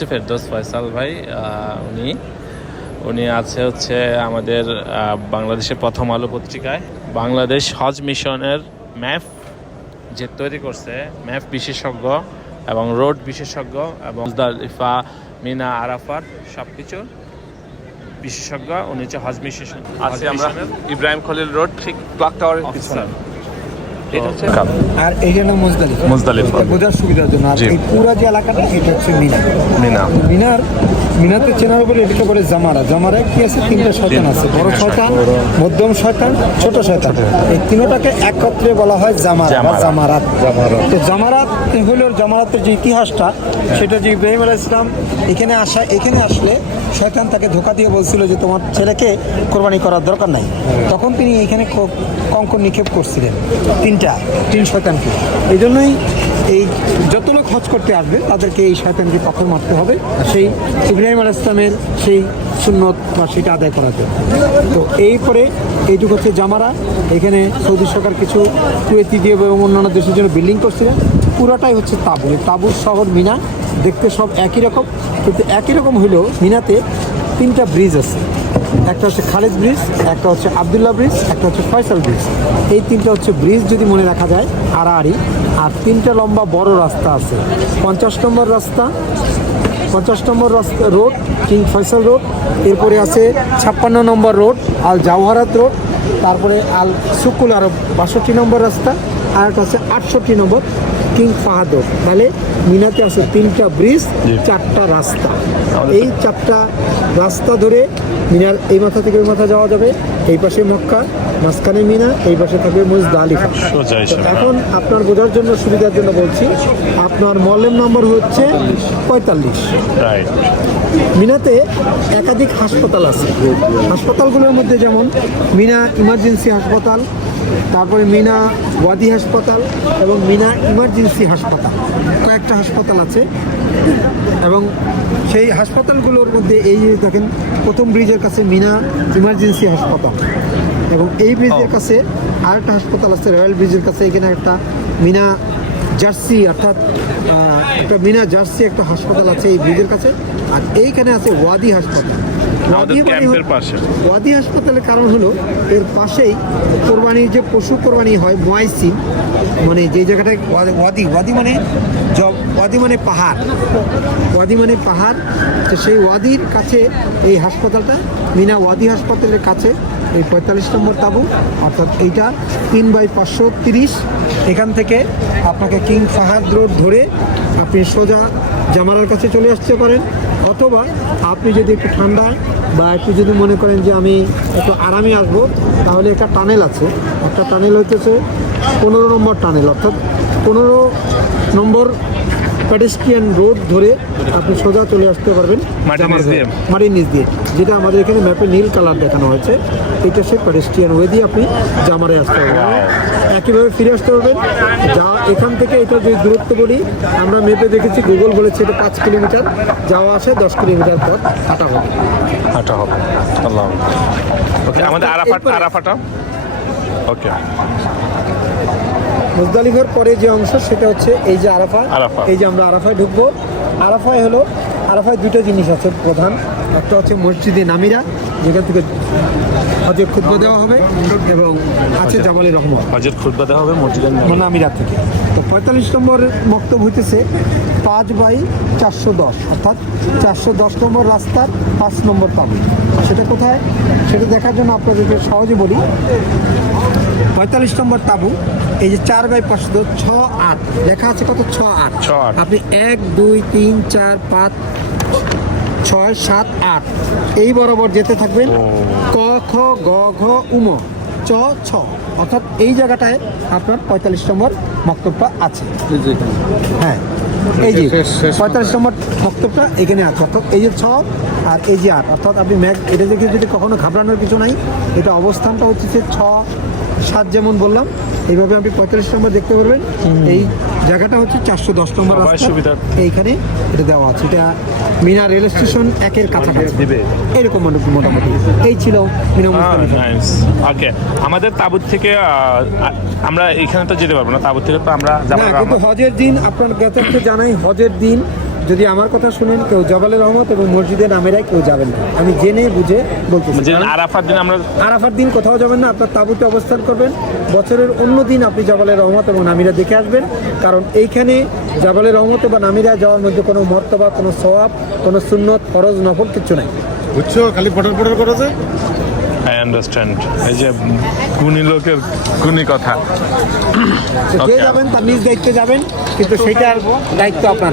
হচ্ছে ফেরদৌস ফয়সাল ভাই। উনি আছে হচ্ছে আমাদের বাংলাদেশের প্রথম আলো পত্রিকায় বাংলাদেশ হজ মিশনের ম্যাপ যে তৈরি করছে, ম্যাপ বিশেষজ্ঞ এবং রোড বিশেষজ্ঞ এবং মুজদালিফা, মিনা, আরাফাত সব কিছু বিশেষজ্ঞ। উনি হচ্ছে হজ মিশন। আজকে আমরা ইব্রাহিম খলিল রোড ঠিক ক্লক টাওয়ারের পিছনে। আর এই জন্য মুজদালিফা বোঝার সুবিধার জন্য। আর এই পুরো যে এলাকাটা এটা হচ্ছে মিনাতে চেনার বলে এটাকে বলে জামারা কি আছে? তিনটা শয়তান আছে, বড় শয়তান, মধ্যম শয়তান, ছোট শয়তান। এই তিনটাকে একত্রে বলা হয় জামারাত। তো জামারাত হলো জামারাতের যে ইতিহাসটা, সেটা যে ইব্রাহিম আলাইহিস সালাম এখানে আসলে শয়তান তাকে ধোঁকা দিয়ে বলছিল যে তোমার ছেলেকে কোরবানি করার দরকার নাই। তখন তিনি এখানে কঙ্কর নিক্ষেপ করছিলেন তিন শয়তানকে। এই জন্যই এই যত লোক হজ করতে আসবে তাদেরকে এই শয়তানকে পাথর মারতে হবে, সেই ইব্রাহিম আলাইহিস সালামের সেই সুন্নত বা সেটা আদায় করা যায়। তো এইপরে এইটুকু হচ্ছে জামারা। এখানে সৌদি সরকার কিছু কুয়েতি দিয়ে এবং অন্যান্য দেশের জন্য বিল্ডিং করছিলেন। পুরোটাই হচ্ছে তাঁবুর শহর মিনা। দেখতে সব একই রকম, কিন্তু একই রকম হলেও মিনাতে তিনটা ব্রিজ আছে। একটা হচ্ছে খালিদ ব্রিজ, একটা হচ্ছে আবদুল্লাহ ব্রিজ, একটা হচ্ছে ফয়সাল ব্রিজ। এই তিনটা হচ্ছে ব্রিজ যদি মনে রাখা যায় আড়াআড়ি। আর তিনটা লম্বা বড় রাস্তা আছে। 50 নম্বর রাস্তা রোড, কিং ফয়সাল রোড। এরপরে আছে 56 নম্বর রোড, আল জাওহারাত রোড। তারপরে আল সুকুল আরব 62 নম্বর রাস্তা। আর একটা আছে 68 নম্বর কিং ফাহাদ রোড। তাহলে মিনাতে আছে তিনটা ব্রিজ, 4টা রাস্তা। এই 4টা রাস্তা ধরে মিনার এই মাথা থেকে ওই মাথা যাওয়া যাবে। এই পাশে মক্কা, মাঝখানে মিনা, এই পাশে থাকবে মুজদালিফা। এখন আপনার বোঝার জন্য সুবিধার জন্য বলছি, আপনার মলেম নম্বর হচ্ছে 45। মিনাতে একাধিক হাসপাতাল আছে। হাসপাতালগুলোর মধ্যে যেমন মিনা ইমার্জেন্সি হাসপাতাল, তারপরে মিনা ওয়াদি হাসপাতাল এবং মিনা ইমার্জেন্সি হাসপাতাল, কয়েকটা হাসপাতাল আছে। এবং সেই হাসপাতালগুলোর মধ্যে এই যে দেখেন, প্রথম ব্রিজের কাছে মিনা ইমার্জেন্সি হাসপাতাল, এবং এই ব্রিজের কাছে আরেকটা হাসপাতাল আছে রয়্যাল ব্রিজের কাছে। এখানে একটা মিনা জার্সি, অর্থাৎ একটা মিনা জার্সি একটা হাসপাতাল আছে এই ব্রিজের কাছে। আর এইখানে আছে ওয়াদি হাসপাতাল। ওয়াদি হাসপাতালের কারণ হলো এর পাশেই কোরবানির যে পশু কোরবানি হয় মুয়াইসিন, মানে যে জায়গাটায় ওয়াদি মানে পাহাড়, তো সেই ওয়াদির কাছে এই হাসপাতালটা। মিনা ওয়াদি হাসপাতালের কাছে এই 45 নম্বর তাঁবু, অর্থাৎ এইটা 3/530। এখান থেকে আপনাকে কিং ফাহাদ রোড ধরে আপনি সোজা জামারার কাছে চলে আসতে পারেন। অথবা আপনি যদি একটু ঠান্ডা বা একটু যদি মনে করেন যে আমি একটু আরামে আসবো, তাহলে একটা টানেল আছে। একটা টানেল হইতেছে 15 নম্বর টানেল, অর্থাৎ 15 নম্বর পেডেস্ট্রিয়ান রোড ধরে আপনি সোজা চলে আসতে পারবেন মাটির নিচ দিয়ে, যেটা আমাদের এখানে ম্যাপে নীল কালার দেখানো হয়েছে। এটা সে পেডেস্ট্রিয়ান ওয়ে দিয়ে আপনি জামারে আসতে পারবেন, একইভাবে ফিরে আসতে পারবেন। এখান থেকে এটা যে দূরত্ব বলি, আমরা ম্যাপে দেখেছি, গুগল বলেছে এটা 5 কিলোমিটার, যাওয়া আসে 10 কিলোমিটার পথ হাঁটা হবে। ওকে, আমাদের আরাফাটা ওকে। মুজদালিফার পরে যে অংশ সেটা হচ্ছে এই যে আরাফা। এই যে আমরা আরাফায় ঢুকবো। আরাফায় দুটো জিনিস আছে প্রধান। একটা হচ্ছে মসজিদে নামিরা, যেখান থেকে হজের খুতবা দেওয়া হবে, এবং আছে জাবালে রহমত, হজের খুতবা দেওয়া হবে মসজিদে নামিরা থেকে। তো 45 নম্বর বক্তব্য হইতেছে 5/410, অর্থাৎ 410 নম্বর রাস্তার 5 নম্বর তাঁবু। সেটা কোথায়, সেটা দেখার জন্য আপনাদেরকে সহজে বলি। 45 নম্বর তাঁবু, এই যে 4/510, 6-8 লেখা আছে। কত? 6-8। আপনি 1, 2, 3, 4, 5, 6, 7, 8 এই বরাবর যেতে থাকবেন। ক, খ, গ, ঘ, উম, চ, ছ, অর্থাৎ এই জায়গাটায় আপনার 45 নম্বর বক্তব্য আছে। হ্যাঁ, এই যে 45 নম্বর বক্তব্যটা এখানে আছে, অর্থাৎ এই যে 6 আর এই যে 8, অর্থাৎ আপনি এটা দেখে যদি কখনো ঘাবড়ানোর কিছু নাই। এটা অবস্থানটা হচ্ছে 6, 7 যেমন বললাম, এইভাবে আপনি 45 নম্বর দেখতে পারবেন। এই জায়গাটা হচ্ছে 410 নম্বর রাস্তা, এইখানে এটা দেওয়া আছে। এটা মিনা রেল স্টেশন 1-এর কাছাকাছি এরকম মোটামুটি। এই ছিল মিনা মুজদালিফা। ওকে, আমাদের তাঁবুর থেকে আমরা এখানে তো যেতে পারবো না, তাঁবুর থেকে তো আমরা যাব না। কিন্তু হজের দিন আপনার জ্ঞাতকে জানাই, হজের দিন যদি আমার কথা শুনেন কেউ জবালে রহমত এবং মসজিদে নামেরায় কেউ যাবেন না, আমি জেনে বুঝে বলতেছি। যে আরাফার দিন আমরা আরাফার দিন কোথাও যাবেন না, আপনার তাঁবুতে অবস্থান করবেন। বছরের অন্য দিন আপনি জাবালে রহমত এবং নামিরা দেখে আসবেন, কারণ এইখানে জাবালে রহমত বা নামিরা যাওয়ার মধ্যে কোনো মর্তবা, কোনো সওয়াব, কোনো সুন্নত, ফরজ, নফল কিচ্ছু নাই। বুঝছো, খালি পটল পটল করেছে। I understand. এই যে গুণী লোকের গুণী কথা। যে যাবেন তার নিজ দায়িত্বে যাবেন, কিন্তু সেইটার দায়িত্ব আপনার।